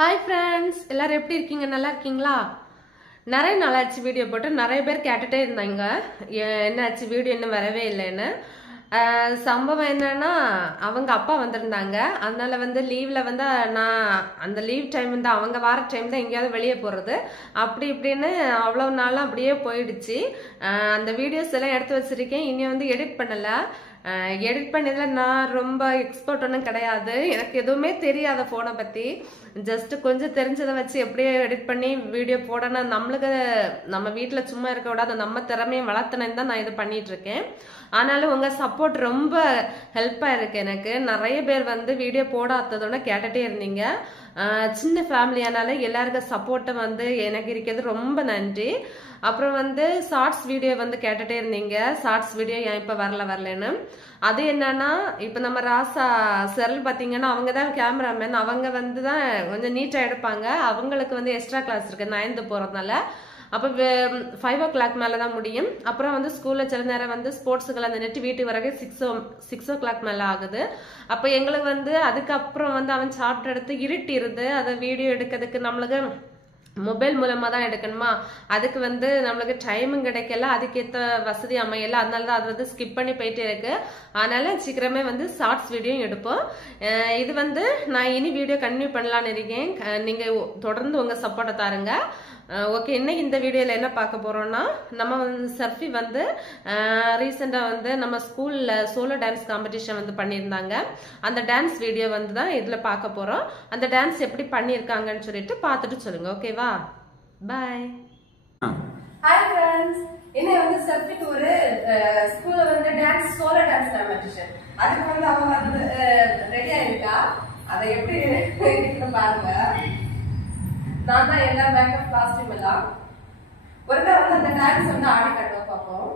Hi friends, எல்லாரும் எப்படி இருக்கீங்க? நல்லா இருக்கீங்களா? நிறைய நாளாச்சு வீடியோ போட்டு நிறைய பேர் கேட்டுட்டே இருந்தாங்க என்னாச்சு வீடியோ இன்னும் வரவே இல்லைன்னு. சம்பவம் என்னன்னா அவங்க அப்பா வந்திருந்தாங்க. அதனால வந்து லீவ்ல வந்து நான் அந்த லீவ் டைம் வந்து அவங்க வார டைம் தான் எங்கேயாவது வெளியே போறது அப்படி இப்படின்னு அவ்வளவு நாளும் அப்படியே போயிடுச்சு. அந்த வீடியோஸ் எல்லாம் எடுத்து வச்சிருக்கேன். இனி வந்து எடிட் பண்ணல. எடிட் பண்ணதுல நான் ரொம்ப எக்ஸ்பர்ட் ஒன்றும் கிடையாது. எனக்கு எதுவுமே தெரியாத போனை பத்தி. ஜஸ்ட் கொஞ்சம் தெரிஞ்சதை வச்சு எப்படியே எடிட் பண்ணி வீடியோ போடணும். நம்மளுக்கு நம்ம வீட்டில் சும்மா இருக்க விடாத நம்ம திறமையை வளர்த்தனேன்னு தான் நான் இது பண்ணிட்டு இருக்கேன். ஆனாலும் உங்க சப்போர்ட் ரொம்ப ஹெல்ப்பா இருக்கு. எனக்கு நிறைய பேர் வந்து வீடியோ போடாததோட கேட்டுட்டே இருந்தீங்க. சின்ன ஃபேமிலியானால எல்லாருக்கும் சப்போர்ட்டை வந்து எனக்கு இருக்கிறது ரொம்ப நன்றி. அப்புறம் வந்து ஷார்ட்ஸ் வீடியோ வந்து கேட்டுட்டே இருந்தீங்க. ஷார்ட்ஸ் வீடியோ ஏன் இப்ப வரலன்னு. அது என்னன்னா இப்ப நம்ம ராசா செரல் பாத்தீங்கன்னா அவங்க தான் கேமராமேன். அவங்க வந்து தான் கொஞ்சம் நீட்டா எடுப்பாங்க. அவங்களுக்கு வந்து எக்ஸ்ட்ரா கிளாஸ் இருக்கு 9th போறதுனால. அப்ப 5 o'clock மேலதான் முடியும். அப்புறம் வந்து ஸ்கூல்ல சில நேரம் வந்து ஸ்போர்ட்ஸுக்கெல்லாம் நின்றுட்டு வீட்டுக்கு வரவே 6 o'clock மேல ஆகுது. அப்ப எங்களுக்கு வந்து அதுக்கப்புறம் வந்து அவன் சாப்பிட்டு எடுத்து இருட்டிருது. அதை வீடியோ எடுக்கிறதுக்கு நம்மளுக்கு மொபைல் மூலமா தான் எடுக்கணுமா, அதுக்கு வந்து நம்மளுக்கு டைமும் கிடைக்கல, அதுக்கேற்ற வசதி அமையல. அதனாலதான் அது வந்து ஸ்கிப் பண்ணி போயிட்டே இருக்கு. அதனால சீக்கிரமே வந்து ஷார்ட்ஸ் வீடியோ எடுப்போம். இது வந்து நான் இனி வீடியோ கண்டினியூ பண்ணலான்னு இருக்கேன். நீங்க தொடர்ந்து உங்க சப்போர்ட்டை தாருங்க. ஓகே, இன்னைக்கு இந்த வீடியோல என்ன பார்க்க போறோம்னா, நம்ம வந்து சர்ஃபி வந்து ரீசெண்டா வந்து நம்ம ஸ்கூல்ல சோலோ டான்ஸ் காம்படிஷன் வந்து பண்ணியிருந்தாங்க. அந்த டான்ஸ் வீடியோ வந்து தான் இதுல பார்க்க போறோம். அந்த டான்ஸ் எப்படி பண்ணியிருக்காங்கன்னு சொல்லிட்டு பார்த்துட்டு சொல்லுங்க. ஓகேவா? பாய். ஹாய் ஃப்ரெண்ட்ஸ், இன்னைக்கு வந்து சர்ஃபிக்கு ஒரு ஸ்கூல்ல வந்து டான்ஸ் சோலோ டான்ஸ் காம்படிஷன். அதுக்கு வந்து அவ வந்து ரெடி ஆயிருக்கா. அதை எப்படி இருக்குன்னு பாருங்க. நான் தான் எல்லா மேக்கப் காஸ்டியூம் எல்லாம் ஒரு வந்து அந்த டான்ஸ் வந்து ஆடி கட்டுவோம் பார்ப்போம்.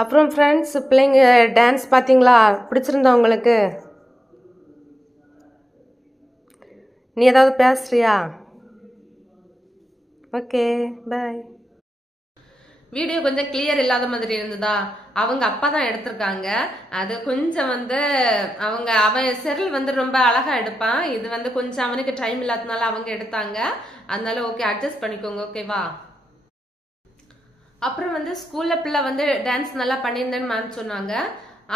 அப்புறம் ஃப்ரெண்ட்ஸ், பிள்ளைங்க டான்ஸ் பார்த்தீங்களா? பிடிச்சிருந்தா உங்களுக்கு? நீ ஏதாவது பேசுறியா? Okay bye. வீடியோ கொஞ்சம் கிளியர் இல்லாத மாதிரி இருந்ததா? அவங்க அப்பா தான் எடுத்திருக்காங்க. அது கொஞ்சம் அவன் செரில் ரொம்ப அழகா எடுப்பான். இது கொஞ்சம் அவனுக்கு டைம் இல்லாதனால அவங்க எடுத்தாங்க. அதனால ஓகே அட்ஜஸ்ட் பண்ணிக்கோங்க. ஓகேவா? அப்புறம் ஸ்கூல்ல பிள்ளை டான்ஸ் நல்லா பண்ணியிருந்தேன்னு மேம் சொன்னாங்க.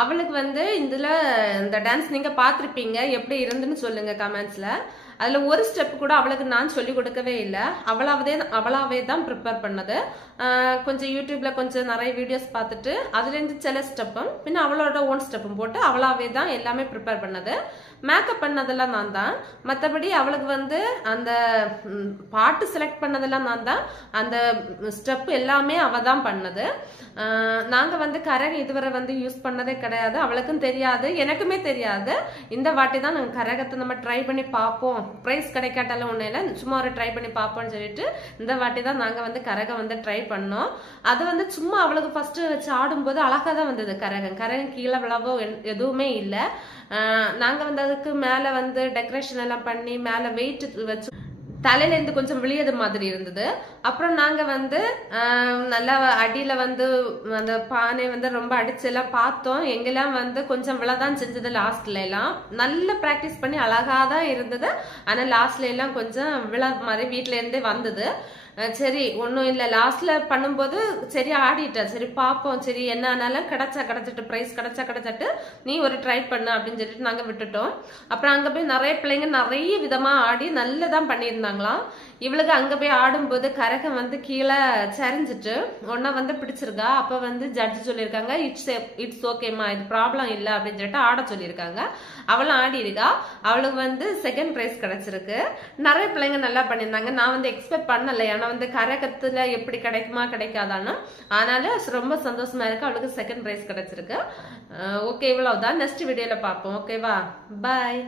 அவளுக்கு இதுல இந்த டான்ஸ் நீங்க பாத்திருப்பீங்க, எப்படி இருந்துன்னு சொல்லுங்க கமெண்ட்ஸ்ல. அதுல ஒரு ஸ்டெப் கூட அவளுக்கு நான் சொல்லி கொடுக்கவே இல்லை. அவளாவே தான் ப்ரிப்பேர் பண்ணது. கொஞ்சம் யூடியூப்ல கொஞ்சம் நிறைய வீடியோஸ் பார்த்துட்டு அதுல இருந்து சில ஸ்டெப்பும் பின்ன அவளோட ஓன் ஸ்டெப்பும் போட்டு அவளாவே தான் எல்லாமே ப்ரிப்பேர் பண்ணது. மேக்கப் பண்ணதெல்லாம் நான் தான். மற்றபடி அவளுக்கு அந்த பாட்டு செலக்ட் பண்ணதெல்லாம் நான் தான். அந்த ஸ்டெப் எல்லாமே அவ தான் பண்ணது. நாங்க கரகம் இதுவரை யூஸ் பண்ணதே கிடையாது. அவளுக்கும் தெரியாது, எனக்குமே தெரியாது. இந்த வாட்டி தான் நாங்கள் கரகத்தை நம்ம ட்ரை பண்ணி பார்ப்போம், ப்ரைஸ் கிடைக்காட்டாலும் ஒன்றும் இல்லை, சும்மா ஒரு ட்ரை பண்ணி பார்ப்போம்னு சொல்லிட்டு இந்த வாட்டி தான் நாங்கள் கரகம் ட்ரை பண்ணோம். அது சும்மா அவளுக்கு ஃபர்ஸ்ட் வச்சு ஆடும்போது அழகா தான் வந்தது. கரகம் கீழே விழவோ எதுவுமே இல்லை. நாங்க அதுக்கு மேல டெக்கரேஷன் எல்லாம் பண்ணி மேல வெயிட் வச்சு தலையில இருந்து கொஞ்சம் விழியது மாதிரி இருந்தது. அப்புறம் நாங்க நல்லா அடியில அந்த பானை ரொம்ப அடிச்சு எல்லாம் பார்த்தோம். எங்கெல்லாம் கொஞ்சம் விழதான் செஞ்சது. லாஸ்ட்ல எல்லாம் நல்ல பிராக்டிஸ் பண்ணி அழகாதான் இருந்தது. ஆனா லாஸ்ட்ல எல்லாம் கொஞ்சம் விழ மாதிரி வீட்டுல இருந்தே வந்தது. சரி ஒன்றும் இல்லை, லாஸ்ட்ல பண்ணும்போது சரி ஆடிட்டா, சரி பார்ப்போம், சரி என்ன ஆனாலும் கிடைச்சிட்டு ப்ரைஸ் கிடைச்சிட்டு நீ ஒரு ட்ரை பண்ணு அப்படின்னு சொல்லிட்டு நாங்கள் விட்டுட்டோம். அப்புறம் அங்கே போய் நிறைய பிள்ளைங்க நிறைய விதமாக ஆடி நல்லதான் பண்ணியிருந்தாங்களாம். இவளுக்கு அங்கே போய் ஆடும்போது கரகம் கீழே சரிஞ்சிட்டு ஒன்னா பிடிச்சிருக்கா. அப்போ ஜட்ஜு சொல்லியிருக்காங்க இட்ஸ் ஓகேம்மா, இது ப்ராப்ளம் இல்லை அப்படின்னு சொல்லிட்டு ஆட சொல்லியிருக்காங்க. அவளும் ஆடி இருக்கா. அவளுக்கு செகண்ட் ப்ரைஸ் கிடைச்சிருக்கு. நிறைய பிள்ளைங்க நல்லா பண்ணியிருந்தாங்க. நான் எக்ஸ்பெக்ட் பண்ணலை, ஆனா கரகத்துல எப்படி கிடைக்குமா கிடைக்காதான்னு. அதனால ரொம்ப சந்தோஷமா இருக்கு. அவளுக்கு செகண்ட் ப்ரைஸ் கிடைச்சிருக்கு. ஓகே, இவ்வளவுதான். நெக்ஸ்ட் வீடியோல பார்ப்போம். ஓகேவா? பாய்.